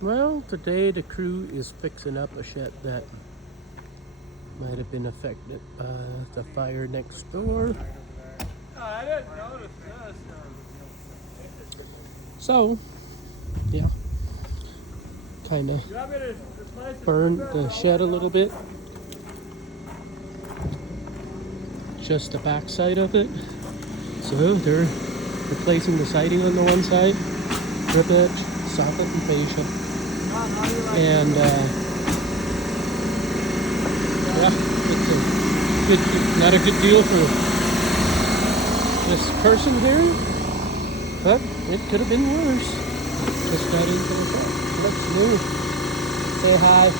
Well, today the crew is fixing up a shed that might have been affected by the fire next door. I didn't notice this. So, yeah, kind of You want me to replace the burned filter the or shed a what? little bit. Just the back side of it. So they're replacing the siding on the one side, rib edge, soffit, and fascia. How do you like And yeah, it's a good, not a good deal for this person here, but it could have been worse. Just got into the truck. Let's move. Say hi.